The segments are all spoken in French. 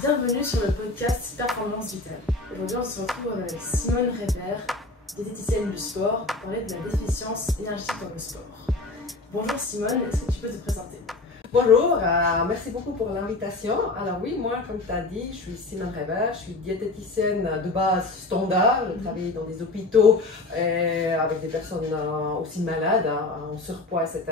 Bienvenue sur le podcast Performance Vitale. Aujourd'hui, on se retrouve avec Simone Reber, diététicienne du sport, pour parler de la déficience énergétique dans le sport. Bonjour Simone, est-ce que tu peux te présenter? Bonjour, merci beaucoup pour l'invitation. Alors oui, moi, comme tu as dit, je suis Simone Reber, je suis diététicienne de base standard. Je travaille dans des hôpitaux avec des personnes aussi malades, en surpoids, etc.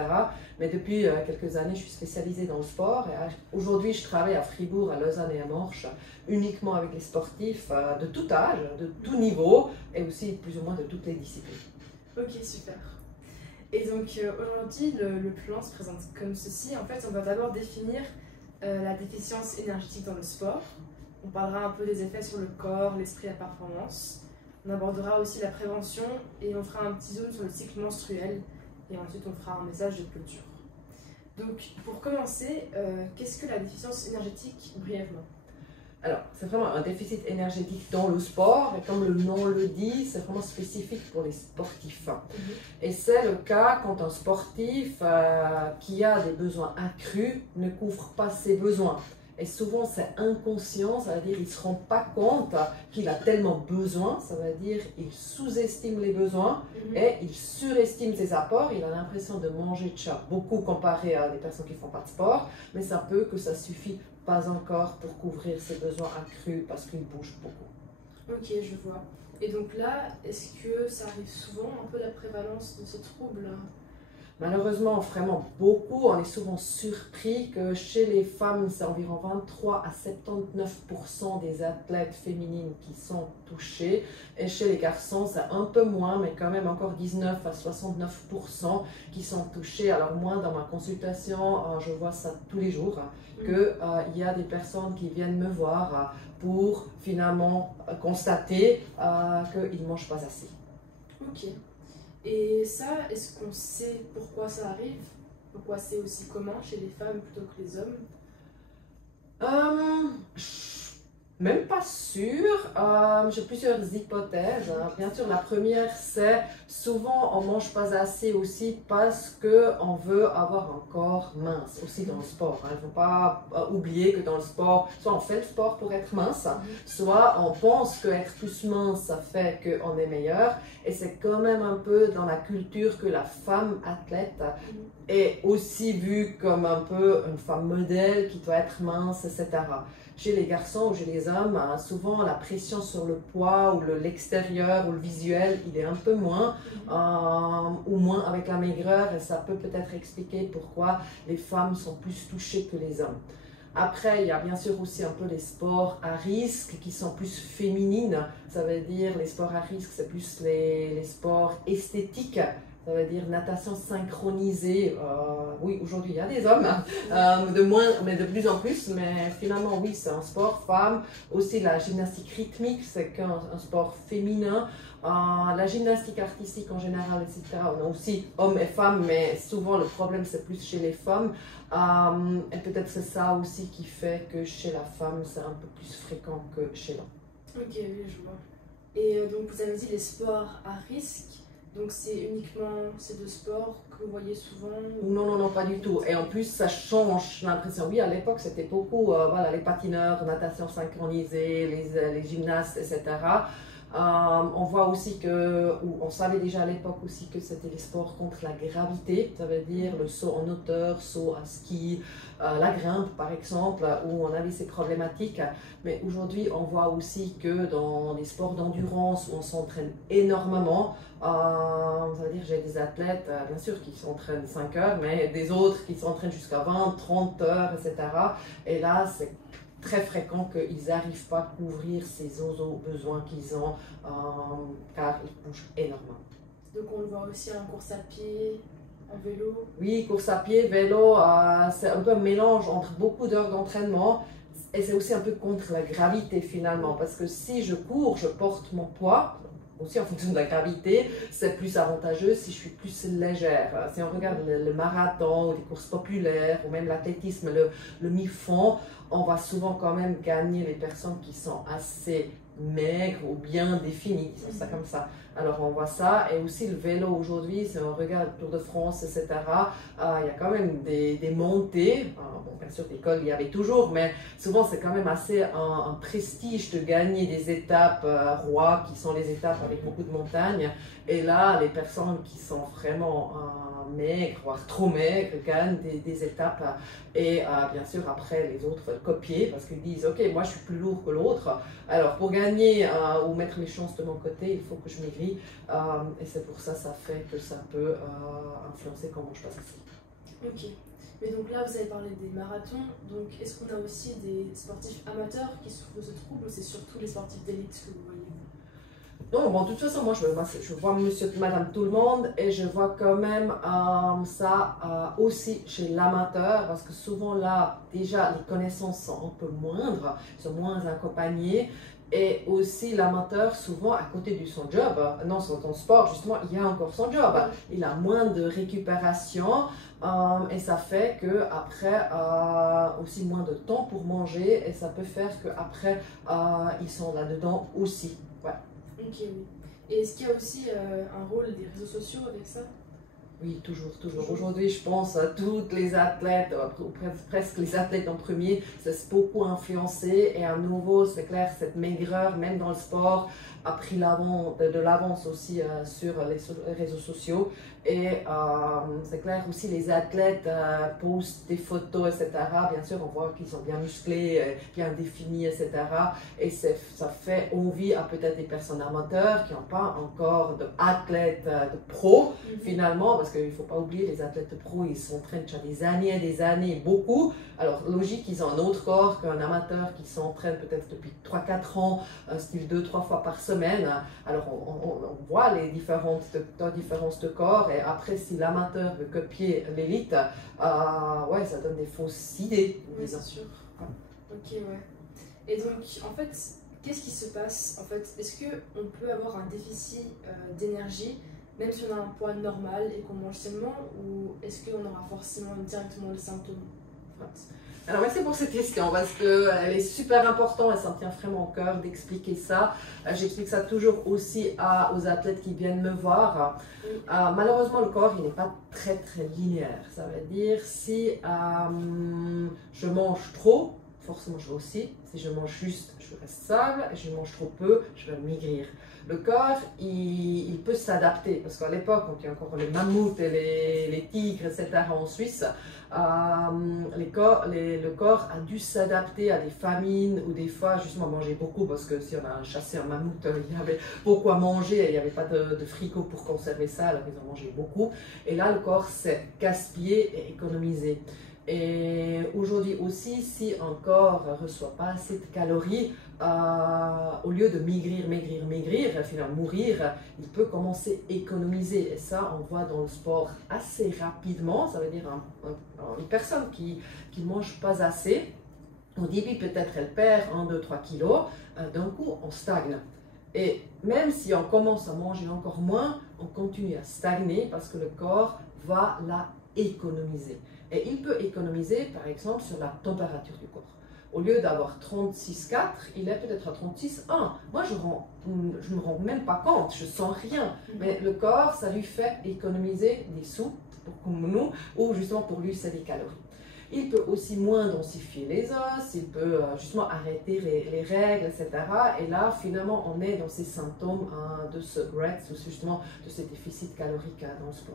Mais depuis quelques années, je suis spécialisée dans le sport. Aujourd'hui, je travaille à Fribourg, à Lausanne et à Morges, uniquement avec les sportifs de tout âge, de tout niveau, et aussi plus ou moins de toutes les disciplines. Ok, super. Et donc aujourd'hui, le plan se présente comme ceci. En fait, on va d'abord définir la déficience énergétique dans le sport. On parlera un peu des effets sur le corps, l'esprit et la performance. On abordera aussi la prévention et on fera un petit zoom sur le cycle menstruel. Et ensuite, on fera un message de clôture. Donc, pour commencer, qu'est-ce que la déficience énergétique brièvement? Alors, c'est vraiment un déficit énergétique dans le sport, et comme le nom le dit, c'est vraiment spécifique pour les sportifs. Et c'est le cas quand un sportif qui a des besoins accrus ne couvre pas ses besoins. Et souvent, c'est inconscient, ça veut dire qu'il ne se rend pas compte qu'il a tellement besoin, ça veut dire qu'il sous-estime les besoins et il surestime ses apports. Il a l'impression de manger déjà beaucoup comparé à des personnes qui ne font pas de sport, mais ça peut que ça suffit pas encore pour couvrir ses besoins accrus parce qu'il bouge beaucoup. Ok, je vois. Et donc là, est-ce que ça arrive souvent, un peu la prévalence de ce trouble? Malheureusement, vraiment beaucoup. On est souvent surpris que chez les femmes, c'est environ 23 à 79% des athlètes féminines qui sont touchées. Et chez les garçons, c'est un peu moins, mais quand même encore 19 à 69% qui sont touchés. Alors moi, dans ma consultation, je vois ça tous les jours, qu'il y a des personnes qui viennent me voir pour finalement constater qu'ils ne mangent pas assez. Ok. Et ça, est-ce qu'on sait pourquoi ça arrive? Pourquoi c'est aussi commun chez les femmes plutôt que les hommes? Même pas sûr. J'ai plusieurs hypothèses. Bien sûr, la première, c'est souvent on mange pas assez aussi parce qu'on veut avoir un corps mince aussi dans le sport. Il ne faut pas oublier que dans le sport, soit on fait le sport pour être mince, soit on pense qu'être plus mince, ça fait qu'on est meilleur. Et c'est quand même un peu dans la culture que la femme athlète est aussi vue comme un peu une femme modèle qui doit être mince, etc. Chez les garçons ou chez les hommes, souvent la pression sur le poids ou l'extérieur ou le visuel, il est un peu moins, ou moins avec la maigreur, et ça peut peut-être expliquer pourquoi les femmes sont plus touchées que les hommes. Après, il y a bien sûr aussi un peu les sports à risque qui sont plus féminines. Ça veut dire les sports à risque, c'est plus les sports esthétiques. Ça veut dire natation synchronisée. Oui, aujourd'hui, il y a des hommes, de moins, mais de plus en plus. Mais finalement, oui, c'est un sport femme. Aussi, la gymnastique rythmique, c'est un sport féminin. La gymnastique artistique en général, etc. On a aussi hommes et femmes, mais souvent, le problème, c'est plus chez les femmes. Et peut-être c'est ça aussi qui fait que chez la femme, c'est un peu plus fréquent que chez l'homme. Ok, oui, je vois. Et donc, vous avez dit les sports à risque. Donc c'est uniquement ces deux sports que vous voyez souvent? Non, pas du tout. Et en plus, ça change, j'ai l'impression. Oui, à l'époque, c'était beaucoup, voilà, les patineurs, natation synchronisée, les gymnastes, etc. On voit aussi on savait déjà à l'époque aussi que c'était les sports contre la gravité, ça veut dire le saut en hauteur, saut à ski, la grimpe par exemple, où on avait ces problématiques. Mais aujourd'hui, on voit aussi que dans les sports d'endurance où on s'entraîne énormément, ça veut dire j'ai des athlètes, bien sûr, qui s'entraînent 5 heures, mais des autres qui s'entraînent jusqu'à 20, 30 heures, etc. Et là, c'est très fréquent qu'ils n'arrivent pas à couvrir ces besoins qu'ils ont car ils bougent énormément. Donc on le voit aussi en course à pied, en vélo? Oui, course à pied, vélo, c'est un peu un mélange entre beaucoup d'heures d'entraînement et c'est aussi un peu contre la gravité finalement parce que si je cours, je porte mon poids. Aussi en fonction de la gravité, c'est plus avantageux si je suis plus légère. Si on regarde le marathon ou les courses populaires ou même l'athlétisme, le mi-fond, on va souvent quand même gagner les personnes qui sont assez maigres ou bien définies, disons ça comme ça. Alors on voit ça, et aussi le vélo aujourd'hui, si on regarde Tour de France, etc., il y a quand même des montées. Bon, bien sûr, l'école, il y avait toujours, mais souvent c'est quand même assez un prestige de gagner des étapes rois, qui sont les étapes avec beaucoup de montagnes. Et là, les personnes qui sont vraiment maigres, voire trop maigres, gagnent des étapes. Et bien sûr, après, les autres veulent copier parce qu'ils disent, OK, moi je suis plus lourd que l'autre. Alors, pour gagner ou mettre les chances de mon côté, il faut que je maigris. Et c'est pour ça, ça fait que ça peut influencer comment je passe ici. Ok. Mais donc là, vous avez parlé des marathons. Donc, est-ce qu'on a aussi des sportifs amateurs qui souffrent de ce trouble, ou c'est surtout les sportifs d'élite que vous voyez? Non, bon, de toute façon, moi, je vois monsieur, madame, tout le monde, et je vois quand même ça aussi chez l'amateur, parce que souvent là, déjà, les connaissances sont un peu moindres, sont moins accompagnées, et aussi l'amateur, souvent, à côté de son job, non, son sport, justement, il y a encore son job, il a moins de récupération, et ça fait qu'après, aussi moins de temps pour manger, et ça peut faire qu'après, ils sont là-dedans aussi. Ouais. Ok, oui. Et est-ce qu'il y a aussi un rôle des réseaux sociaux avec ça? Oui, toujours. Aujourd'hui, je pense à toutes les athlètes, presque les athlètes en premier, c'est beaucoup influencé. Et à nouveau, c'est clair, cette maigreur, même dans le sport, a pris de l'avance aussi sur les réseaux sociaux. Et c'est clair aussi, les athlètes postent des photos, etc. Bien sûr, on voit qu'ils sont bien musclés, bien définis, etc. Et ça fait envie à peut-être des personnes amateurs qui n'ont pas encore d'athlètes de pro, finalement, parce qu'il ne faut pas oublier, les athlètes pro, ils s'entraînent déjà des années, beaucoup. Alors, logique, ils ont un autre corps qu'un amateur qui s'entraîne peut-être depuis 3-4 ans, style 2-3 fois par semaine. Alors, on voit les différences de corps. Et après, si l'amateur veut copier l'élite, ouais, ça donne des fausses idées. Oui, c'est sûr. Ok, ouais. Et donc, en fait, qu'est-ce qui se passe? En fait, est-ce qu'on peut avoir un déficit d'énergie, même si on a un poids normal et qu'on mange sainement, ou est-ce qu'on aura forcément directement les symptômes? Alors merci pour cette question parce qu'elle est super importante, elle s'en tient vraiment au cœur d'expliquer ça. J'explique ça toujours aussi aux athlètes qui viennent me voir. Malheureusement, le corps, il n'est pas très linéaire. Ça veut dire si je mange trop, forcément je vais aussi. Si je mange juste, je reste stable. Et si je mange trop peu, je vais maigrir. Le corps, il peut s'adapter parce qu'à l'époque, quand il y a encore les mammouths et les tigres, etc. en Suisse, le corps a dû s'adapter à des famines ou des fois justement manger beaucoup parce que si on a chassé un mammouth, il y avait beaucoup à manger et il n'y avait pas de frigo pour conserver ça, alors ils ont mangé beaucoup. Et là, le corps s'est gaspillé et économisé. Et aujourd'hui aussi, si un corps ne reçoit pas assez de calories, au lieu de maigrir, finalement mourir, il peut commencer à économiser. Et ça, on voit dans le sport assez rapidement. Ça veut dire une personne qui ne mange pas assez, au début peut-être elle perd 1, 2, 3 kilos, d'un coup on stagne. Et même si on commence à manger encore moins, on continue à stagner parce que le corps va la économiser. Et il peut économiser par exemple sur la température du corps. Au lieu d'avoir 36,4, il est peut-être à 36,1. Moi, je ne me rends même pas compte, je sens rien. Mais le corps, ça lui fait économiser des sous, comme nous, ou justement pour lui, c'est des calories. Il peut aussi moins densifier les os, il peut justement arrêter les règles, etc. Et là, finalement, on est dans ces symptômes de ce GREX, ou justement de ce déficit calorique dans le sport.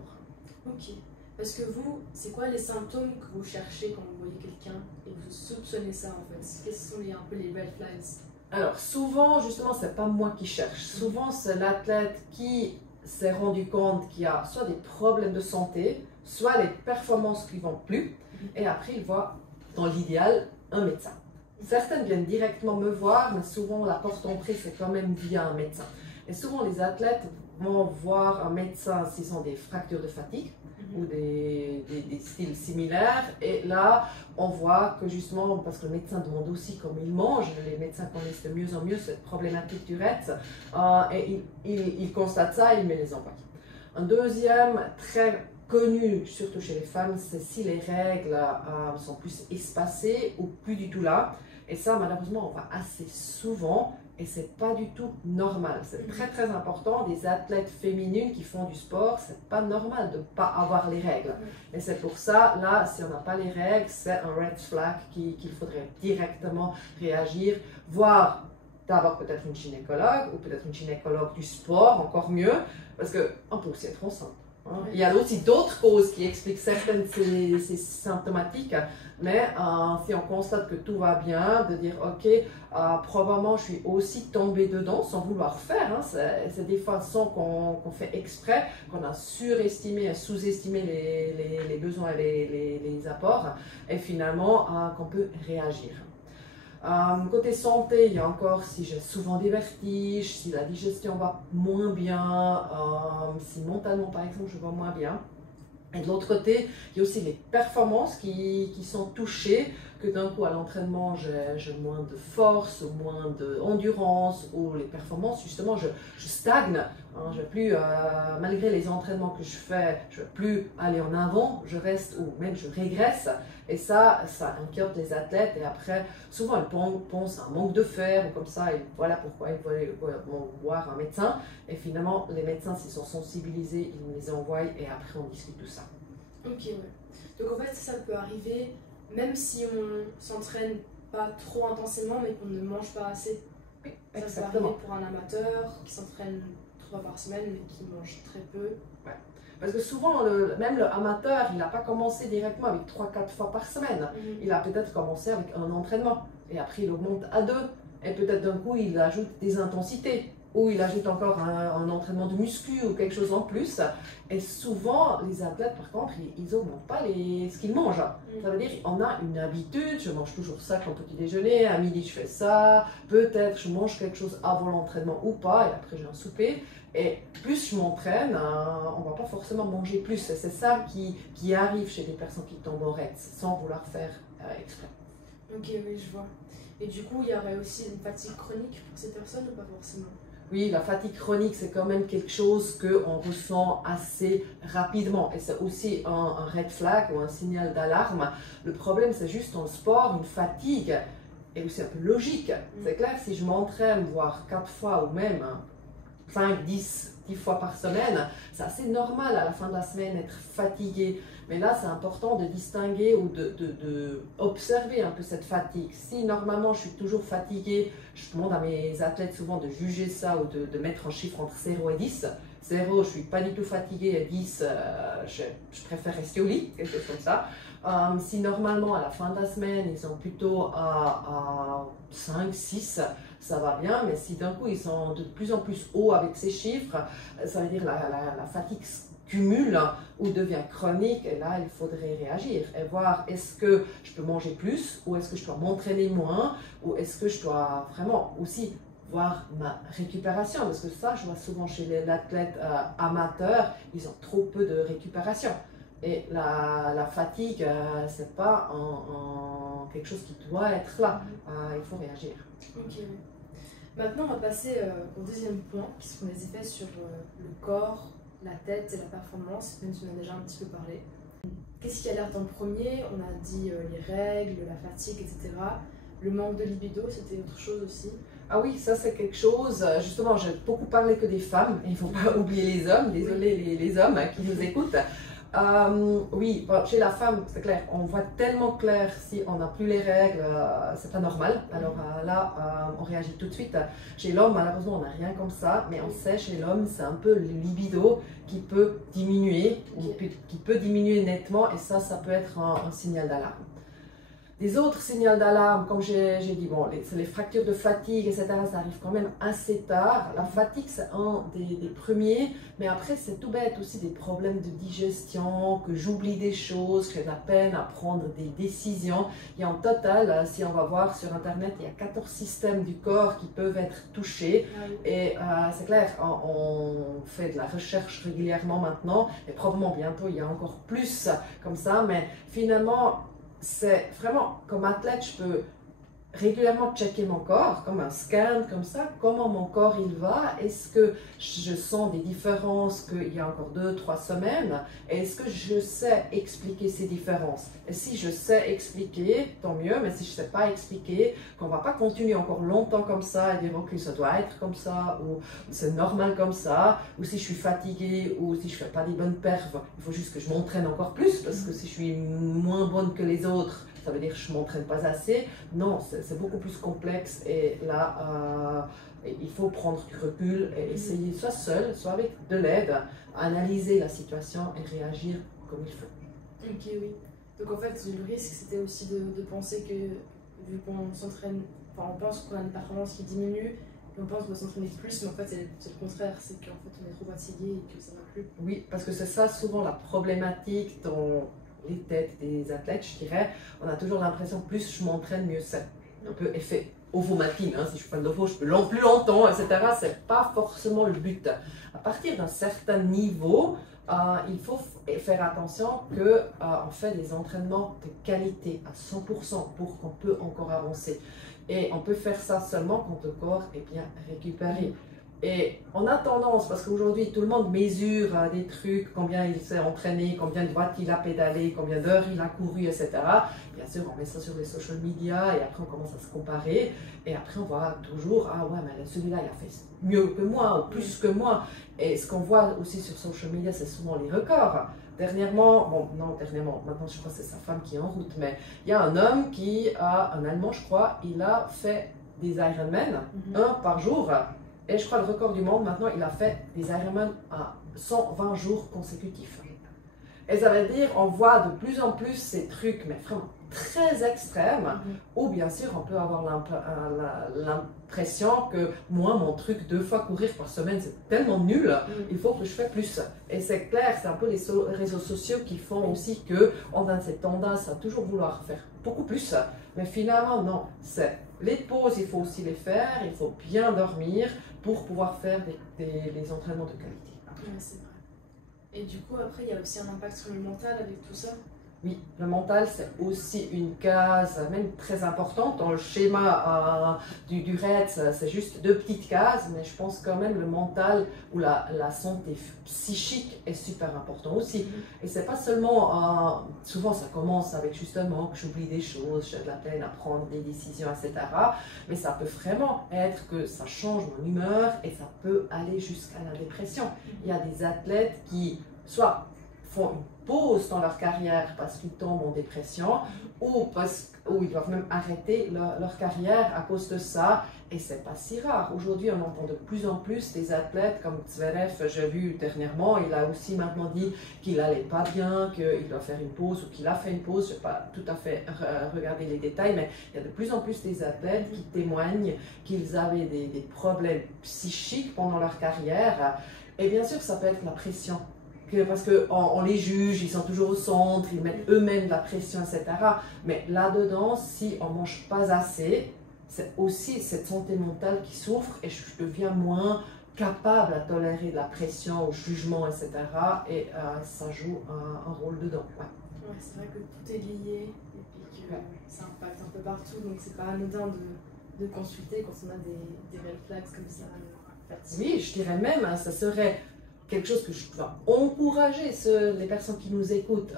Ok. Parce que vous, c'est quoi les symptômes que vous cherchez quand vous voyez quelqu'un et vous soupçonnez ça en fait? Quels sont un peu les red flags? Alors souvent, justement, c'est pas moi qui cherche. Souvent, c'est l'athlète qui s'est rendu compte qu'il y a soit des problèmes de santé, soit les performances qui vont plus, et après il voit, dans l'idéal, un médecin. Certaines viennent directement me voir, mais souvent la porte d'entrée c'est quand même via un médecin. Et souvent les athlètes vont voir un médecin s'ils ont des fractures de fatigue ou des styles similaires. Et là, on voit que justement, parce que le médecin demande aussi comment il mange, les médecins connaissent de mieux en mieux cette problématique du RET, et il constate ça et il met les envoie. Un deuxième très connu, surtout chez les femmes, c'est si les règles sont plus espacées ou plus du tout là. Et ça, malheureusement, on voit assez souvent et c'est pas du tout normal. C'est très très important. Des athlètes féminines qui font du sport, c'est pas normal de ne pas avoir les règles. Et c'est pour ça, là, si on n'a pas les règles, c'est un red flag qu'il faudrait directement réagir, voire d'abord peut-être une gynécologue ou peut-être une gynécologue du sport, encore mieux, parce qu'on peut aussi être enceinte. Hein. Il y a aussi d'autres causes qui expliquent certaines de ces symptomatiques, mais si on constate que tout va bien, de dire ok, probablement je suis aussi tombée dedans sans vouloir faire, hein. C'est des façons qu'on fait exprès, qu'on a surestimé, sous-estimé les besoins et les apports, et finalement qu'on peut réagir. Côté santé, il y a encore si j'ai souvent des vertiges, si la digestion va moins bien, si mentalement par exemple je vais moins bien. Et de l'autre côté, il y a aussi les performances qui sont touchées, que d'un coup à l'entraînement j'ai moins de force, ou moins d'endurance, ou les performances justement je stagne, hein, je vais plus, malgré les entraînements que je fais, je ne vais plus aller en avant, je reste ou même je régresse. Et ça inquiète les athlètes et après, souvent ils pensent à un manque de fer ou comme ça, et voilà pourquoi ils vont voir un médecin. Et finalement, les médecins, s'ils sont sensibilisés, ils les envoient et après on discute tout ça. Ok, ouais. Donc en fait, ça peut arriver même si on s'entraîne pas trop intensément mais qu'on ne mange pas assez. Oui, ça exactement. peut arriver pour un amateur qui s'entraîne 3 fois par semaine mais qui mange très peu. Ouais. Parce que souvent, même le amateur, il n'a pas commencé directement avec 3-4 fois par semaine. Il a peut-être commencé avec un entraînement. Et après, il augmente à 2. Et peut-être d'un coup, il ajoute des intensités. Ou il ajoute encore un entraînement de muscu ou quelque chose en plus. Et souvent, les athlètes, par contre, ils n'augmentent pas ce qu'ils mangent. Ça veut dire qu'on a une habitude, je mange toujours ça comme petit déjeuner, à midi je fais ça, peut-être je mange quelque chose avant l'entraînement ou pas, et après j'ai un souper. Et plus je m'entraîne, on ne va pas forcément manger plus. C'est ça qui arrive chez des personnes qui tombent en raid, sans vouloir faire exprès. Ok, oui, je vois. Et du coup, il y aurait aussi une fatigue chronique pour ces personnes ou pas forcément? Oui, la fatigue chronique, c'est quand même quelque chose qu'on ressent assez rapidement. Et c'est aussi un red flag ou un signal d'alarme. Le problème, c'est juste dans le sport, une fatigue est aussi un peu logique. C'est clair, si je m'entraîne, voire 4 fois ou même 5, 10 fois par semaine, c'est assez normal à la fin de la semaine d'être fatigué. Mais là, c'est important de distinguer ou de observer un peu cette fatigue. Si normalement je suis toujours fatiguée, je demande à mes athlètes souvent de juger ça ou de mettre un chiffre entre 0 et 10. 0, je ne suis pas du tout fatiguée, et 10, je préfère rester au lit, quelque chose comme ça. Si normalement à la fin de la semaine, ils sont plutôt à 5, 6, ça va bien, mais si d'un coup ils sont de plus en plus hauts avec ces chiffres, ça veut dire la fatigue cumule ou devient chronique, et là il faudrait réagir et voir est-ce que je peux manger plus ou est-ce que je dois m'entraîner moins ou est-ce que je dois vraiment aussi voir ma récupération, parce que ça je vois souvent chez les athlètes amateurs, ils ont trop peu de récupération. Et la fatigue, c'est pas quelque chose qui doit être là. Il faut réagir. Ok. Maintenant, on va passer au deuxième point, qui sont les effets sur le corps, la tête et la performance, même si on en a déjà un petit peu parlé. Qu'est-ce qui alerte en premier? On a dit les règles, la fatigue, etc. Le manque de libido, c'était autre chose aussi. Ah oui, ça c'est quelque chose, justement, j'ai beaucoup parlé que des femmes, et il ne faut pas oublier les hommes, désolé les hommes qui nous écoutent. Oui, bon, chez la femme, c'est clair, on voit tellement clair si on n'a plus les règles, c'est pas normal. Alors là, on réagit tout de suite. Chez l'homme, malheureusement, on n'a rien comme ça, mais on sait chez l'homme, c'est un peu le libido qui peut diminuer, ou qui peut diminuer nettement, et ça peut être un signal d'alarme. Des autres signaux d'alarme, comme j'ai dit, bon, c'est les fractures de fatigue, etc., ça arrive quand même assez tard. La fatigue, c'est un des premiers, mais après, c'est tout bête aussi des problèmes de digestion, que j'oublie des choses, que j'ai de la peine à prendre des décisions. Il y a en total, si on va voir sur Internet, il y a 14 systèmes du corps qui peuvent être touchés. Et c'est clair, on fait de la recherche régulièrement maintenant, et probablement bientôt, il y a encore plus comme ça, mais finalement, c'est vraiment, comme athlète, je peux régulièrement checker mon corps, comme un scan, comme ça, comment mon corps il va, est-ce que je sens des différences qu'il y a encore 2-3 semaines, est-ce que je sais expliquer ces différences? Et si je sais expliquer, tant mieux, mais si je ne sais pas expliquer, qu'on ne va pas continuer encore longtemps comme ça et dire ok, ça doit être comme ça, ou c'est normal comme ça, ou si je suis fatiguée, ou si je ne fais pas des bonnes perfs, il faut juste que je m'entraîne encore plus, parce que si je suis moins bonne que les autres, ça veut dire que je ne m'entraîne pas assez. Non, c'est beaucoup plus complexe et là, il faut prendre du recul et essayer, soit seul, soit avec de l'aide, analyser la situation et réagir comme il faut. Ok, oui. Donc en fait, le risque, c'était aussi de penser que, vu qu'on s'entraîne, enfin on pense qu'on a une performance qui diminue, et on pense qu'on va s'entraîner plus, mais en fait c'est le contraire, c'est qu'en fait on est trop fatigué et que ça va plus. Oui, parce que c'est ça souvent la problématique dans les têtes des athlètes, je dirais. On a toujours l'impression que plus je m'entraîne, mieux c'est. Un peu effet ovomatine, hein, si je prends de l'ovo, je peux plus longtemps, etc. C'est pas forcément le but. À partir d'un certain niveau, il faut faire attention qu'on fait des entraînements de qualité à 100% pour qu'on peut encore avancer. Et on peut faire ça seulement quand le corps est bien récupéré. Et on a tendance, parce qu'aujourd'hui tout le monde mesure des trucs, combien il s'est entraîné, combien de watts il a pédalé, combien d'heures il a couru, etc. Bien sûr, on met ça sur les social media et après on commence à se comparer. Et après on voit toujours, ah ouais, mais celui-là il a fait mieux que moi ou plus que moi. Et ce qu'on voit aussi sur social media, c'est souvent les records. Dernièrement, bon, non, dernièrement, maintenant je crois que c'est sa femme qui est en route, mais il y a un homme qui a, un Allemand je crois, il a fait des Ironman, un par jour. Et je crois le record du monde, maintenant, il a fait des Ironman à 120 jours consécutifs. Et ça veut dire, on voit de plus en plus ces trucs, mais vraiment très extrêmes, où bien sûr, on peut avoir l'impression que moi, mon truc 2 fois courir par semaine, c'est tellement nul, il faut que je fasse plus. Et c'est clair, c'est un peu les réseaux sociaux qui font aussi qu'on a cette tendance à toujours vouloir faire beaucoup plus. Mais finalement, non, c'est les pauses, il faut aussi les faire, il faut bien dormir pour pouvoir faire des entraînements de qualité. Ouais, c'est vrai. Et du coup, après, il y a aussi un impact sur le mental avec tout ça. Oui, le mental, c'est aussi une case même très importante. Dans le schéma du RED, c'est juste 2 petites cases, mais je pense quand même le mental ou la santé psychique est super important aussi. Et c'est pas seulement, souvent ça commence avec justement que j'oublie des choses, j'ai de la peine à prendre des décisions, etc. Mais ça peut vraiment être que ça change mon humeur et ça peut aller jusqu'à la dépression. Il y a des athlètes qui, soit font une pause dans leur carrière parce qu'ils tombent en dépression ou ils doivent même arrêter leur carrière à cause de ça. Et c'est pas si rare. Aujourd'hui, on entend de plus en plus des athlètes comme Zverev, j'ai vu dernièrement, il a aussi maintenant dit qu'il n'allait pas bien, qu'il doit faire une pause ou qu'il a fait une pause. Je n'ai pas tout à fait regardé les détails, mais il y a de plus en plus des athlètes qui témoignent qu'ils avaient des problèmes psychiques pendant leur carrière. Et bien sûr, ça peut être la pression. Parce qu'on les juge, ils sont toujours au centre, ils mettent eux-mêmes de la pression, etc. Mais là-dedans, si on ne mange pas assez, c'est aussi cette santé mentale qui souffre et je deviens moins capable à tolérer de la pression, au jugement, etc. Et ça joue un rôle dedans. Ouais, c'est vrai que tout est lié et puis que ça impacte un peu partout, donc c'est pas anodin de consulter quand on a des red flags comme ça. Oui, je dirais même, ça serait quelque chose que je dois encourager les personnes qui nous écoutent,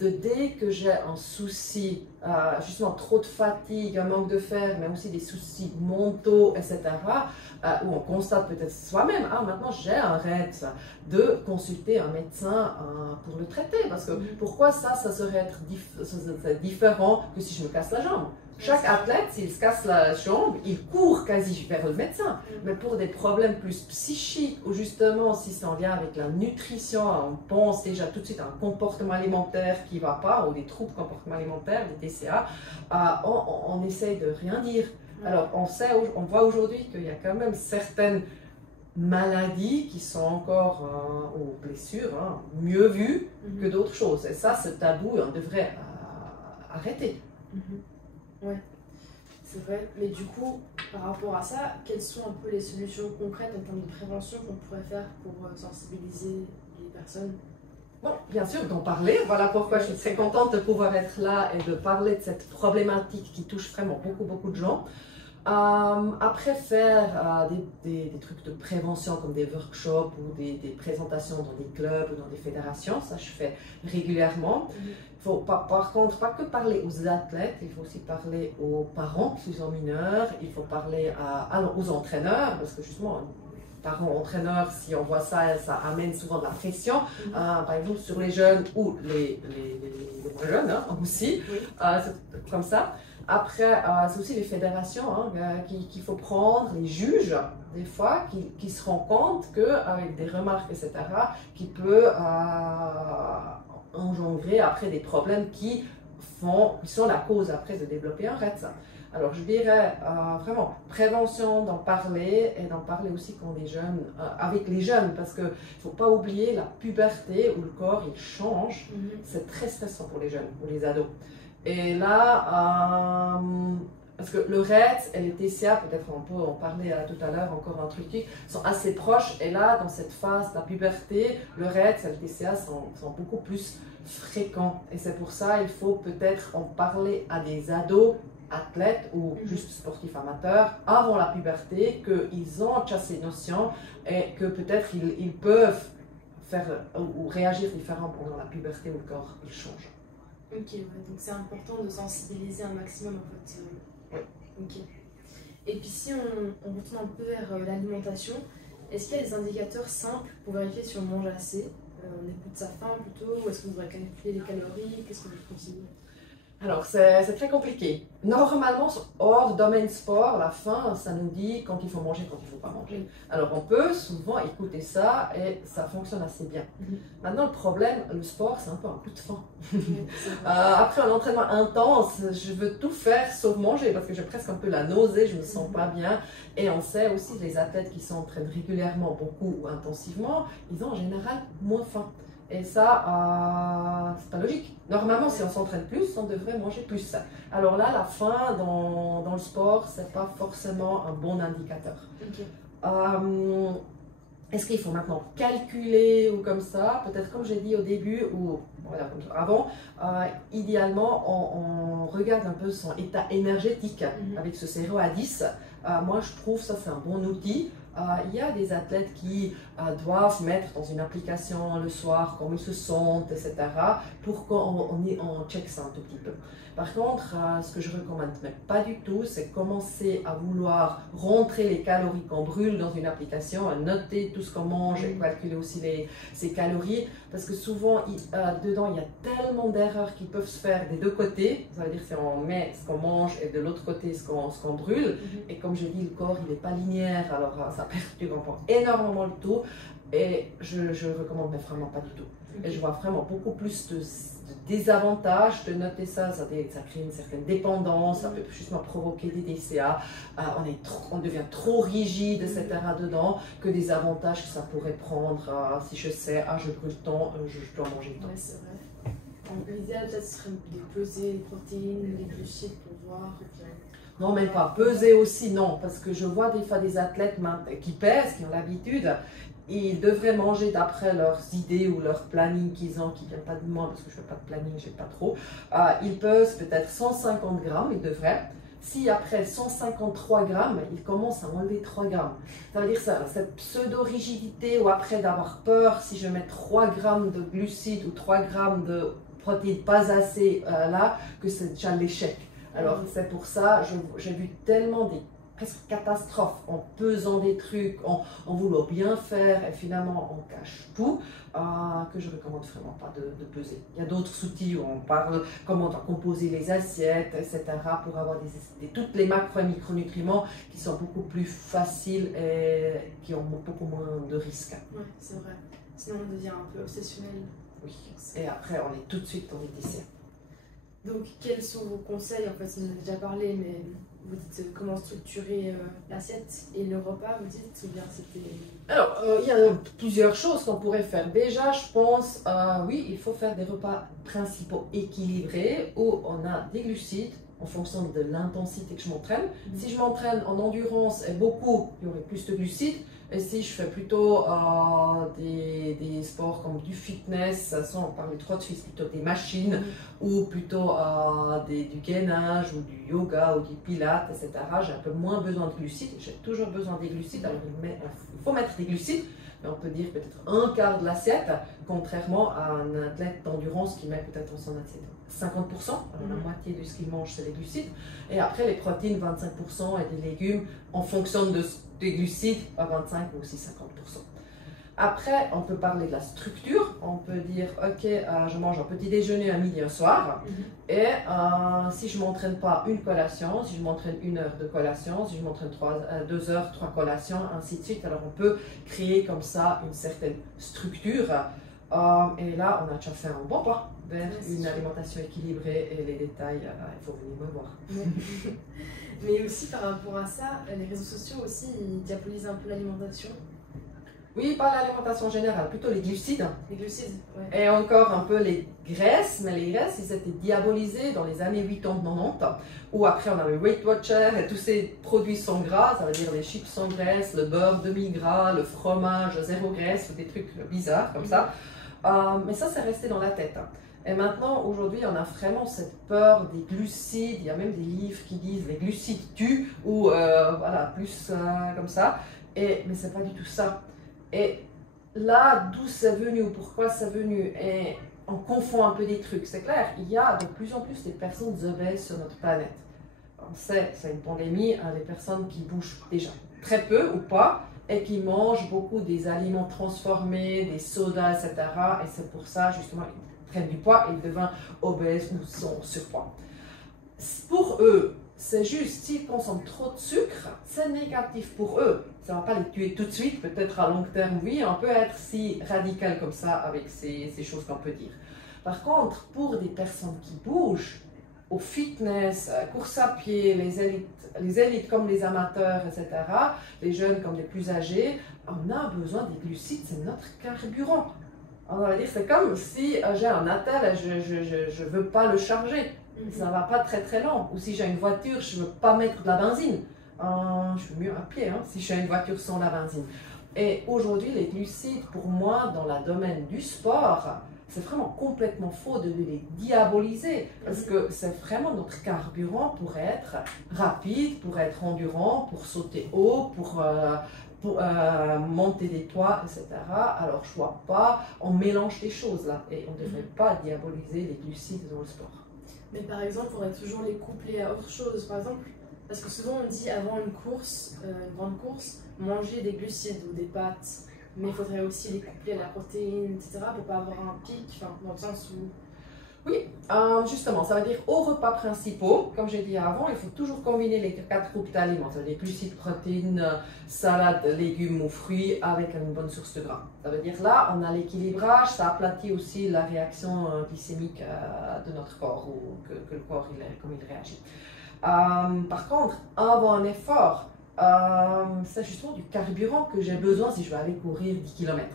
de dès que j'ai un souci, justement trop de fatigue, un manque de fer, mais aussi des soucis mentaux, etc., où on constate peut-être soi-même, maintenant j'ai un RED, de consulter un médecin pour le traiter. Parce que pourquoi ça serait différent que si je me casse la jambe? Chaque athlète, s'il se casse la jambe, il court quasi vers le médecin. Mais pour des problèmes plus psychiques, ou justement, si c'est en lien avec la nutrition, on pense déjà tout de suite à un comportement alimentaire qui ne va pas, ou des troubles comportement alimentaires, des TCA, on essaye de rien dire. Alors, on voit aujourd'hui qu'il y a quand même certaines maladies qui sont encore, ou blessures, mieux vues que d'autres choses. Et ça, ce tabou, on devrait arrêter. Ouais, c'est vrai. Mais du coup, par rapport à ça, quelles sont un peu les solutions concrètes en termes de prévention qu'on pourrait faire pour sensibiliser les personnes? bon, bien sûr, d'en parler. Voilà pourquoi je suis très contente de pouvoir être là et de parler de cette problématique qui touche vraiment beaucoup de gens. Après faire des trucs de prévention comme des workshops ou des présentations dans des clubs ou dans des fédérations, ça je fais régulièrement. Il faut par contre pas que parler aux athlètes, il faut aussi parler aux parents qui sont mineurs, il faut parler aux entraîneurs parce que justement, parents-entraîneurs, si on voit ça, ça amène souvent de la pression, par exemple sur les jeunes ou les moins jeunes aussi, comme ça. Après, c'est aussi les fédérations qu'il faut prendre, les juges, des fois, qui se rendent compte qu'avec des remarques, etc., qui peut engendrer après des problèmes qui sont la cause après de développer un RED. Alors, je dirais vraiment prévention, d'en parler et d'en parler aussi quand les jeunes, avec les jeunes, parce qu'il ne faut pas oublier la puberté où le corps il change. C'est très stressant pour les jeunes, pour les ados. Et là, parce que le RED et les TCA, peut-être on peut en parler tout à l'heure, encore un truc, sont assez proches. Et là, dans cette phase de la puberté, le RED et le TCA sont beaucoup plus fréquents. Et c'est pour ça qu'il faut peut-être en parler à des ados, athlètes ou juste sportifs amateurs avant la puberté, qu'ils ont déjà ces notions et que peut-être ils peuvent faire ou réagir différemment pendant la puberté où le corps il change. Ok, ouais, donc c'est important de sensibiliser un maximum en fait. Oui. Ok. Et puis si on retourne un peu vers l'alimentation, est-ce qu'il y a des indicateurs simples pour vérifier si on mange assez? On écoute sa faim plutôt, ou est-ce qu'on devrait calculer les calories? Qu'est-ce que vous conseillez? Alors, c'est très compliqué. Normalement, hors domaine sport, la faim, ça nous dit quand il faut manger, quand il ne faut pas manger. Alors, on peut souvent écouter ça et ça fonctionne assez bien. Maintenant, le problème, le sport, c'est un peu un coup de faim. Après un entraînement intense, je veux tout faire sauf manger parce que j'ai presque un peu la nausée, je ne me sens pas bien. Et on sait aussi les athlètes qui s'entraînent régulièrement, beaucoup ou intensivement, ils ont en général moins faim. Et ça, c'est pas logique. Normalement, si on s'entraîne plus, on devrait manger plus. Alors là, la faim dans le sport, c'est pas forcément un bon indicateur. Est-ce qu'il faut maintenant calculer ou comme ça? Peut-être comme j'ai dit au début ou voilà, comme avant, idéalement, on regarde un peu son état énergétique avec ce 0 à 10. Moi, je trouve ça c'est un bon outil. Il y a des athlètes qui doivent mettre dans une application le soir comment ils se sentent, etc. pour qu'on check ça un tout petit peu. Par contre, ce que je recommande, mais pas du tout, c'est commencer à vouloir rentrer les calories qu'on brûle dans une application, à noter tout ce qu'on mange et calculer aussi ces calories, parce que souvent, dedans, il y a tellement d'erreurs qui peuvent se faire des deux côtés. Ça veut dire si on met ce qu'on mange et de l'autre côté ce qu'on brûle. Et comme je dis, le corps, il n'est pas linéaire, alors ça perturbe énormément le tout. Et je recommande, mais vraiment pas du tout. Et je vois vraiment beaucoup plus de désavantages de noter ça. Ça crée une certaine dépendance, ça peut justement provoquer des DCA. On devient trop rigide, etc. dedans, que des avantages que ça pourrait prendre. Si je sais, je brûle tant, je dois manger tant. Ouais, c'est vrai. L'idéal, peut-être, serait de peser les protéines, les glucides pour voir. Non, même pas. Peser aussi, non. Parce que je vois des fois des athlètes qui pèsent, qui ont l'habitude. Ils devraient manger d'après leurs idées ou leur planning qu'ils ont, qui ne vient pas de moi, parce que je ne fais pas de planning, je n'ai pas trop. Ils pesent peut-être 150 grammes, ils devraient. Si après 153 grammes, ils commencent à enlever 3 grammes. Ça veut dire ça, cette pseudo-rigidité ou après d'avoir peur, si je mets 3 grammes de glucides ou 3 grammes de protéines pas assez là, que c'est déjà l'échec. Alors c'est pour ça, j'ai vu tellement des presque catastrophes en pesant des trucs, en voulant bien faire et finalement on cache tout, que je ne recommande vraiment pas de peser. Il y a d'autres outils où on parle comment on doit composer les assiettes, etc. pour avoir toutes les macro et micronutriments qui sont beaucoup plus faciles et qui ont beaucoup moins de risques. Oui, c'est vrai. Sinon on devient un peu obsessionnel. Oui, et après on est tout de suite dans les desserts. Donc, quels sont vos conseils? En fait, on en a déjà parlé, mais vous dites comment structurer l'assiette et le repas, vous dites, ou bien c'était... Alors, il y a plusieurs choses qu'on pourrait faire. Déjà, je pense, oui, il faut faire des repas principaux équilibrés où on a des glucides en fonction de l'intensité que je m'entraîne. Si je m'entraîne en endurance et beaucoup, il y aurait plus de glucides. Et si je fais plutôt des sports comme du fitness, ça on parle trop de fitness, plutôt des machines, ou plutôt du gainage, ou du yoga, ou du pilates, etc., j'ai un peu moins besoin de glucides. J'ai toujours besoin des glucides, alors il faut mettre des glucides, mais on peut dire peut-être un quart de l'assiette, contrairement à un athlète d'endurance qui met peut-être dans son assiette 50%, alors la moitié de ce qu'il mange c'est des glucides, et après les protéines 25% et des légumes en fonction des glucides à 25 ou aussi 50%. Après, on peut parler de la structure. On peut dire, ok, je mange un petit déjeuner, un midi, un soir. Et si je ne m'entraîne pas une collation, si je m'entraîne 1 heure de collation, si je m'entraîne 2 heures, 3 collations, ainsi de suite. Alors, on peut créer comme ça une certaine structure. Et là, on a déjà fait un bon pas vers une alimentation équilibrée. Et les détails, il faut venir me voir. Mais aussi, par rapport à ça, les réseaux sociaux aussi, ils diabolisent un peu l'alimentation. Oui, pas l'alimentation générale, plutôt les glucides. Les glucides, ouais. Et encore un peu les graisses, mais les graisses, ils étaient diabolisés dans les années 80-90, où après on avait Weight Watcher et tous ces produits sans gras, ça veut dire les chips sans graisse, le beurre demi-gras, le fromage zéro graisse, des trucs bizarres comme ça. Mais ça, c'est resté dans la tête. Et maintenant, aujourd'hui, on a vraiment cette peur des glucides. Il y a même des livres qui disent les glucides tuent, ou voilà, plus comme ça. Mais c'est pas du tout ça. Et là, d'où c'est venu ou pourquoi c'est venu, et on confond un peu des trucs, c'est clair, il y a de plus en plus des personnes obèses sur notre planète. On sait, c'est une pandémie, les personnes qui bougent déjà très peu ou pas, et qui mangent beaucoup des aliments transformés, des sodas, etc. Et c'est pour ça, justement, ils prennent du poids et ils deviennent obèses ou sont surpoids. Pour eux, c'est juste, s'ils consomment trop de sucre, c'est négatif pour eux. Ça ne va pas les tuer tout de suite, peut-être à long terme, oui, on peut être si radical comme ça avec ces choses qu'on peut dire. Par contre, pour des personnes qui bougent, au fitness, course à pied, les élites comme les amateurs, etc., les jeunes comme les plus âgés, on a besoin des glucides, c'est notre carburant. On va dire, c'est comme si j'ai un attel et je ne veux pas le charger. Ça ne va pas très très lent. Ou si j'ai une voiture, je ne veux pas mettre de la benzine. Je fais mieux à pied si j'ai une voiture sans la benzine. Et aujourd'hui, les glucides, pour moi, dans le domaine du sport, c'est vraiment complètement faux de les diaboliser. Parce que c'est vraiment notre carburant pour être rapide, pour être endurant, pour sauter haut, pour monter des toits, etc. Alors, je ne vois pas, on mélange les choses là. Et on ne devrait pas diaboliser les glucides dans le sport. Mais par exemple, on faudrait toujours les coupler à autre chose. Par exemple, parce que souvent on dit avant une course, une grande course, manger des glucides ou des pâtes. Mais il faudrait aussi les coupler à la protéine, etc. pour ne pas avoir un pic, dans le sens où... Oui, justement, ça veut dire aux repas principaux, comme j'ai dit avant, il faut toujours combiner les 4 groupes d'aliments, c'est-à-dire glucides, protéines, salades, légumes ou fruits avec une bonne source de gras. Ça veut dire là, on a l'équilibrage, ça aplatit aussi la réaction glycémique de notre corps, ou que le corps, comme il réagit. Par contre, avant un effort, c'est justement du carburant que j'ai besoin si je veux aller courir 10 km.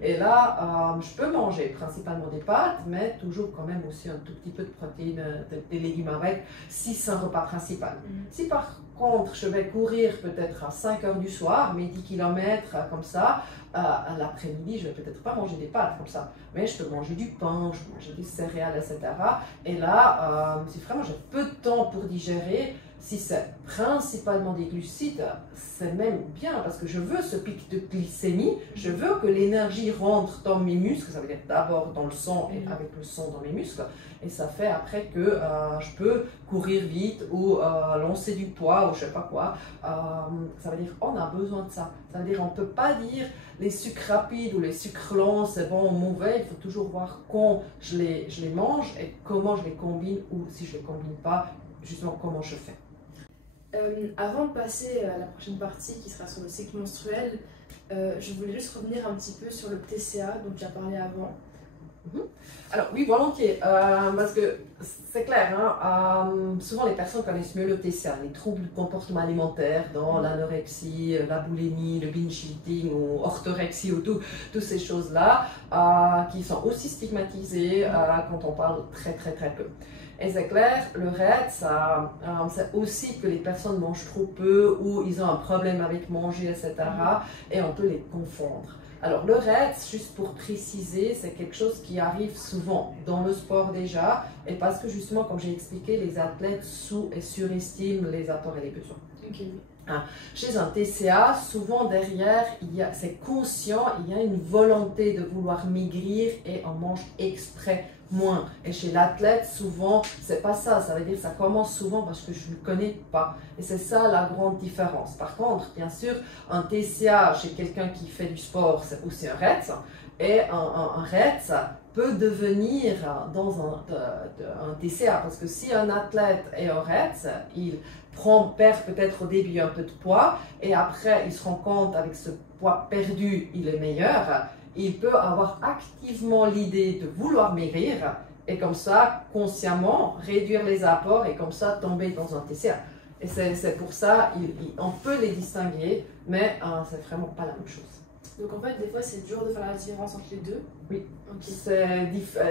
Et là, je peux manger principalement des pâtes, mais toujours quand même aussi un tout petit peu de protéines, des légumes avec, si c'est un repas principal. Si par contre, je vais courir peut-être à 5 heures du soir, mes 10 km comme ça, à l'après-midi, je vais peut-être pas manger des pâtes comme ça, mais je peux manger du pain, je peux manger des céréales, etc. Et là, si vraiment j'ai peu de temps pour digérer, si c'est principalement des glucides, c'est même bien parce que je veux ce pic de glycémie, je veux que l'énergie rentre dans mes muscles, ça veut dire d'abord dans le sang et avec le sang dans mes muscles, et ça fait après que je peux courir vite ou lancer du poids ou je sais pas quoi. Ça veut dire on a besoin de ça. Ça veut dire on peut pas dire les sucres rapides ou les sucres lents c'est bon ou mauvais, il faut toujours voir quand je les mange et comment je les combine ou si je les combine pas, justement comment je fais. Avant de passer à la prochaine partie qui sera sur le cycle menstruel, je voulais juste revenir un petit peu sur le TCA dont tu as parlé avant. Alors oui, volontiers, parce que c'est clair, souvent les personnes connaissent mieux le TCA, les troubles du comportement alimentaire, dans l'anorexie, la boulimie, le binge eating ou orthorexie ou toutes ces choses-là qui sont aussi stigmatisées quand on parle très très très peu. Et c'est clair, le RED, c'est aussi que les personnes mangent trop peu ou ils ont un problème avec manger, etc. Et on peut les confondre. Alors le RED, juste pour préciser, c'est quelque chose qui arrive souvent dans le sport déjà, et parce que justement, comme j'ai expliqué, les athlètes sous- et surestiment les apports et les besoins. Ok. Chez un TCA, souvent derrière, c'est conscient, il y a une volonté de vouloir maigrir et on mange exprès moins. Et chez l'athlète, souvent, c'est pas ça. Ça veut dire que ça commence souvent parce que je ne le connais pas. Et c'est ça la grande différence. Par contre, bien sûr, un TCA chez quelqu'un qui fait du sport, c'est aussi un RET. Et un RET peut devenir dans un TCA. Parce que si un athlète est un RET, il perd peut-être au début un peu de poids et après il se rend compte avec ce poids perdu, il est meilleur. Il peut avoir activement l'idée de vouloir maigrir et comme ça, consciemment, réduire les apports et comme ça, tomber dans un TCA. Et c'est pour ça, on peut les distinguer, mais c'est vraiment pas la même chose. Donc en fait, des fois, c'est dur de faire la différence entre les deux. Oui, Okay.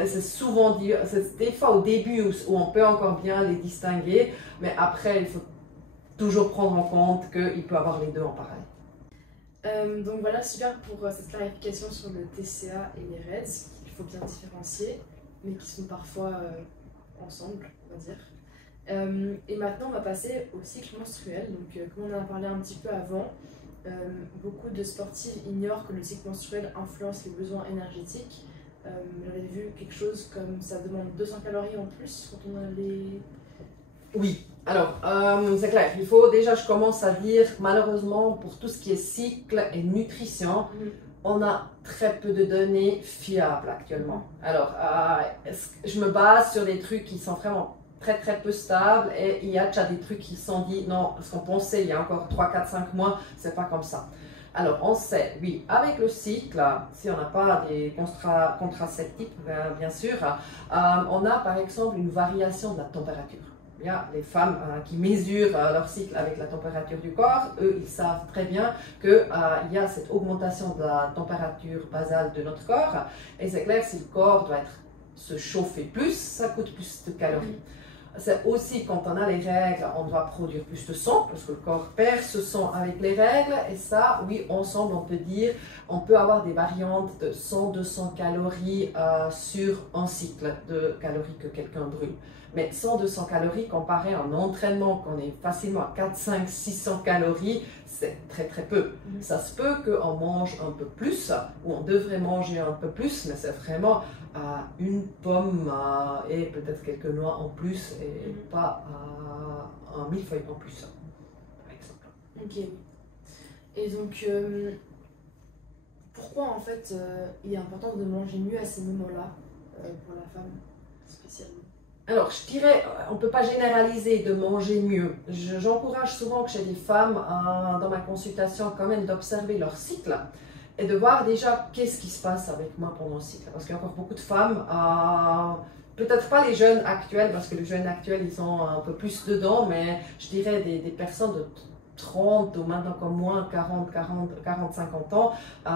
c'est souvent, c'est des fois au début où on peut encore bien les distinguer, mais après, il faut toujours prendre en compte qu'il peut avoir les deux en parallèle. Donc voilà, super pour cette clarification sur le TCA et les REDS, qu'il faut bien différencier, mais qui sont parfois ensemble, on va dire. Et maintenant, on va passer au cycle menstruel. Donc, comme on en a parlé un petit peu avant, beaucoup de sportifs ignorent que le cycle menstruel influence les besoins énergétiques. J'avais vu quelque chose comme ça demande 200 calories en plus quand on a les... Oui, alors c'est clair, il faut déjà, je commence à dire, malheureusement, pour tout ce qui est cycle et nutrition, on a très peu de données fiables actuellement. Alors, je me base sur des trucs qui sont vraiment très peu stables et il y a déjà des trucs qui sont dit, non, ce qu'on pensait il y a encore 3, 4, 5 mois, c'est pas comme ça. Alors, on sait, oui, avec le cycle, si on n'a pas des contraceptifs, bien sûr, on a par exemple une variation de la température. Il y a les femmes qui mesurent leur cycle avec la température du corps, eux, ils savent très bien qu'il y a cette augmentation de la température basale de notre corps. Et c'est clair, si le corps doit se chauffer plus, ça coûte plus de calories. C'est aussi quand on a les règles, on doit produire plus de sang, parce que le corps perd ce sang avec les règles. Et ça, oui, ensemble, on peut dire, on peut avoir des variantes de 100-200 calories sur un cycle de calories que quelqu'un brûle. Mais 100-200 calories comparé à un entraînement qu'on est facilement à 4-5-600 calories, c'est très peu. Ça se peut qu'on mange un peu plus, ou on devrait manger un peu plus, mais c'est vraiment une pomme et peut-être quelques noix en plus, et pas un millefeuille en plus, par exemple. Ok. Et donc, pourquoi en fait il est important de manger mieux à ces moments-là pour la femme spécialement? Alors, je dirais, on ne peut pas généraliser de manger mieux. J'encourage souvent que chez les femmes, dans ma consultation, quand même d'observer leur cycle et de voir déjà qu'est-ce qui se passe avec moi pendant le cycle. Parce qu'il y a encore beaucoup de femmes, peut-être pas les jeunes actuels, parce que les jeunes actuels, ils sont un peu plus dedans, mais je dirais des personnes de 30 ou maintenant comme moi, 40, 50 ans, on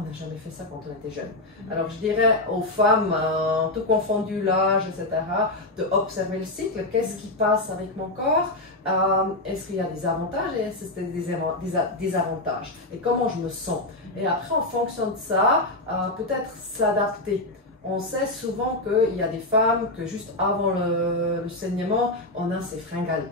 n'a jamais fait ça quand on était jeune. Alors je dirais aux femmes, tout confondu l'âge, etc., de observer le cycle, qu'est-ce qui passe avec mon corps, est-ce qu'il y a des avantages et est-ce qu'il y a des désavantages, et comment je me sens. Et après, en fonction de ça, peut-être s'adapter. On sait souvent qu'il y a des femmes que juste avant le saignement, on a ces fringales.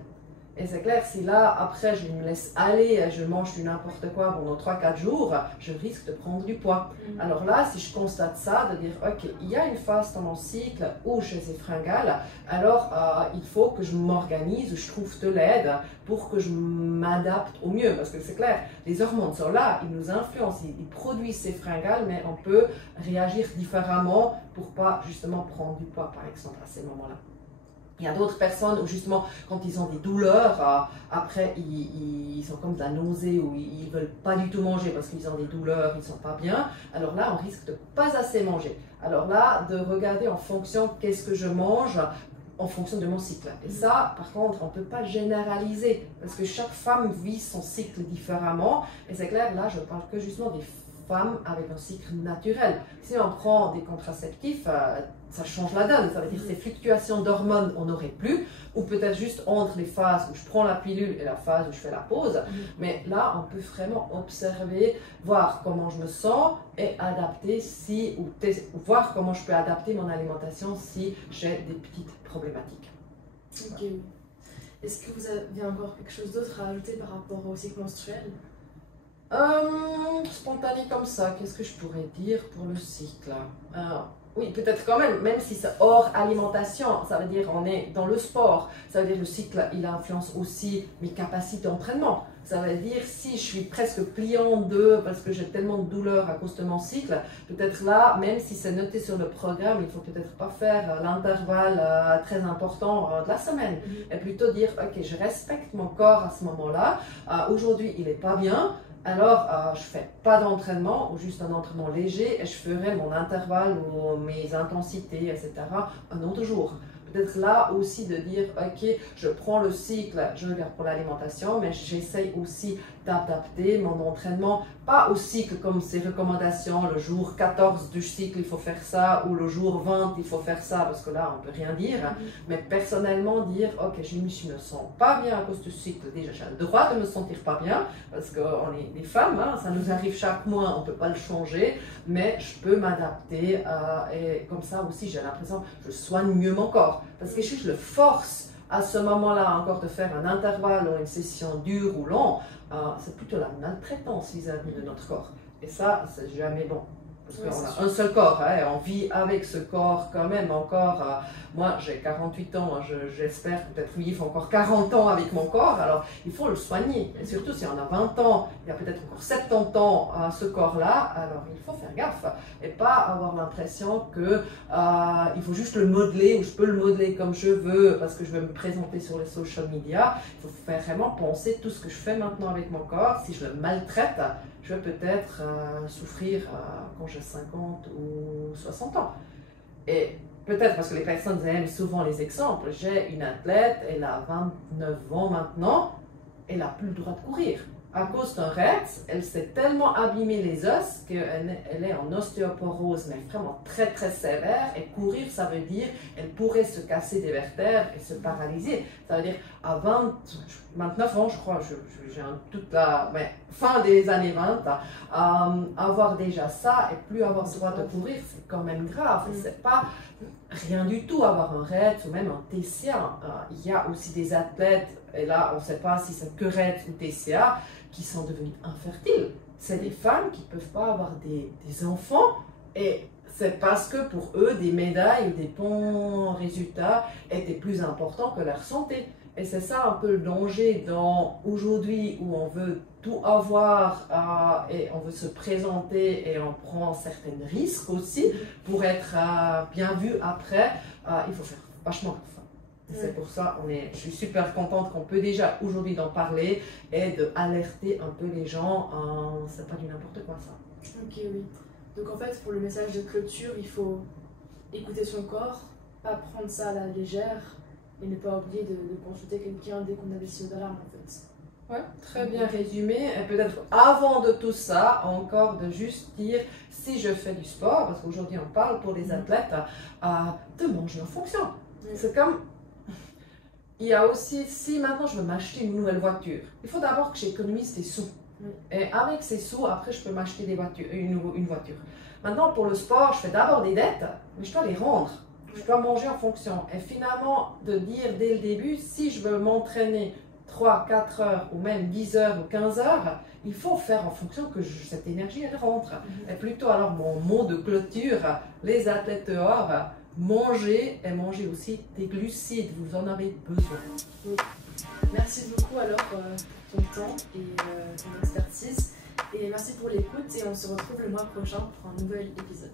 Et c'est clair, si là, après, je me laisse aller, je mange du n'importe quoi pendant 3-4 jours, je risque de prendre du poids. Alors là, si je constate ça, de dire, ok, il y a une phase dans mon cycle où j'ai ces fringales, alors il faut que je m'organise, je trouve de l'aide pour que je m'adapte au mieux. Parce que c'est clair, les hormones sont là, ils nous influencent, ils produisent ces fringales, mais on peut réagir différemment pour pas justement prendre du poids, par exemple, à ces moments-là. Il y a d'autres personnes où justement, quand ils ont des douleurs, après ils ont comme de la nausée ou ils ne veulent pas du tout manger parce qu'ils ont des douleurs, ils ne sont pas bien. Alors là, on risque de pas assez manger. Alors là, de regarder en fonction qu'est-ce que je mange en fonction de mon cycle. Et ça, par contre, on ne peut pas généraliser parce que chaque femme vit son cycle différemment. Et c'est clair, là, je parle que justement des femmes avec un cycle naturel. Si on prend des contraceptifs, ça change la donne. Ça veut dire que ces fluctuations d'hormones, on n'aurait plus, ou peut-être juste entre les phases où je prends la pilule et la phase où je fais la pause. Mais là, on peut vraiment observer, voir comment je me sens et adapter ou voir comment je peux adapter mon alimentation si j'ai des petites problématiques. Ok, oui. Est-ce que vous avez encore quelque chose d'autre à ajouter par rapport au cycle menstruel? Spontané comme ça, qu'est-ce que je pourrais dire pour le cycle? Oui, peut-être quand même si c'est hors alimentation, ça veut dire on est dans le sport, ça veut dire le cycle, il influence aussi mes capacités d'entraînement. Ça veut dire si je suis presque pliée en deux parce que j'ai tellement de douleur à cause de mon cycle, peut-être là, même si c'est noté sur le programme, il faut peut-être pas faire l'intervalle très important de la semaine. Et plutôt dire, ok, je respecte mon corps à ce moment-là, aujourd'hui il n'est pas bien. Alors, je ne fais pas d'entraînement ou juste un entraînement léger et je ferai mon intervalle ou mes intensités, etc. un autre jour. Peut-être là aussi de dire, ok, je prends le cycle, je regarde pour l'alimentation, mais j'essaye aussi d'adapter mon entraînement, pas au cycle comme ces recommandations, le jour 14 du cycle, il faut faire ça, ou le jour 20, il faut faire ça, parce que là, on ne peut rien dire. Mais personnellement, dire, ok, je ne me sens pas bien à cause du cycle. Déjà, j'ai le droit de me sentir pas bien, parce qu'on est des femmes, hein, ça nous arrive chaque mois, on ne peut pas le changer, mais je peux m'adapter, et comme ça aussi, j'ai l'impression que je soigne mieux mon corps. Parce que si je le force à ce moment-là encore de faire un intervalle ou une session dure ou longue, c'est plutôt la maltraitance vis-à-vis de notre corps. Et ça, c'est jamais bon. Parce qu'on a un seul corps, hein, et on vit avec ce corps quand même encore. Moi, j'ai 48 ans, j'espère peut-être vivre encore 40 ans avec mon corps, alors il faut le soigner. Et surtout, si on a 20 ans, il y a peut-être encore 70 ans à ce corps-là, alors il faut faire gaffe. Et pas avoir l'impression qu'il faut juste le modeler, ou je peux le modeler comme je veux, parce que je veux me présenter sur les social media. Il faut vraiment penser tout ce que je fais maintenant avec mon corps. Si je le maltraite, je vais peut-être souffrir quand j'ai 50 ou 60 ans. Et peut-être parce que les personnes aiment souvent les exemples. J'ai une athlète, elle a 29 ans maintenant, elle n'a plus le droit de courir. À cause d'un raid, elle s'est tellement abîmé les os qu'elle est en ostéoporose, mais vraiment très très sévère. Et courir, ça veut dire elle pourrait se casser des vertèbres et se paralyser. Ça veut dire à 29 ans, je crois, j'ai toute la fin des années 20, avoir déjà ça et plus avoir le droit de courir, c'est quand même grave. C'est pas rien du tout avoir un RED ou même un TCA. Il y a aussi des athlètes, et là on ne sait pas si c'est que RED ou TCA, qui sont devenues infertiles. C'est des femmes qui ne peuvent pas avoir des enfants, et c'est parce que pour eux, des médailles ou des bons résultats étaient plus importants que leur santé. Et c'est ça un peu le danger dans aujourd'hui où on veut tout avoir et on veut se présenter et on prend certains risques aussi pour être bien vu après. Il faut faire vachement gaffe. C'est pour ça je suis super contente qu'on peut déjà aujourd'hui d'en parler et d'alerter un peu les gens. C'est pas du n'importe quoi ça. Ok, oui. Donc en fait, pour le message de clôture, il faut écouter son corps, pas prendre ça à la légère et ne pas oublier de consulter quelqu'un dès qu'on a des signaux d'alarme en fait. Ouais, très bien résumé. Et peut-être avant de tout ça, encore de juste dire, si je fais du sport, parce qu'aujourd'hui on parle pour les athlètes, de manger en fonction. C'est comme, il y a aussi, si maintenant je veux m'acheter une nouvelle voiture, il faut d'abord que j'économise des sous. Et avec ces sous, après je peux m'acheter une voiture. Maintenant pour le sport, je fais d'abord des dettes, mais je dois les rendre. Je dois manger en fonction. Et finalement, de dire dès le début, si je veux m'entraîner 3, 4 heures, ou même 10 heures ou 15 heures, il faut faire en fonction que cette énergie, elle rentre. Et plutôt, alors, mon mot de clôture, les athlètes dehors, mangez et mangez aussi des glucides. Vous en avez besoin. Merci beaucoup alors pour ton temps et ton expertise. Et merci pour l'écoute et on se retrouve le mois prochain pour un nouvel épisode.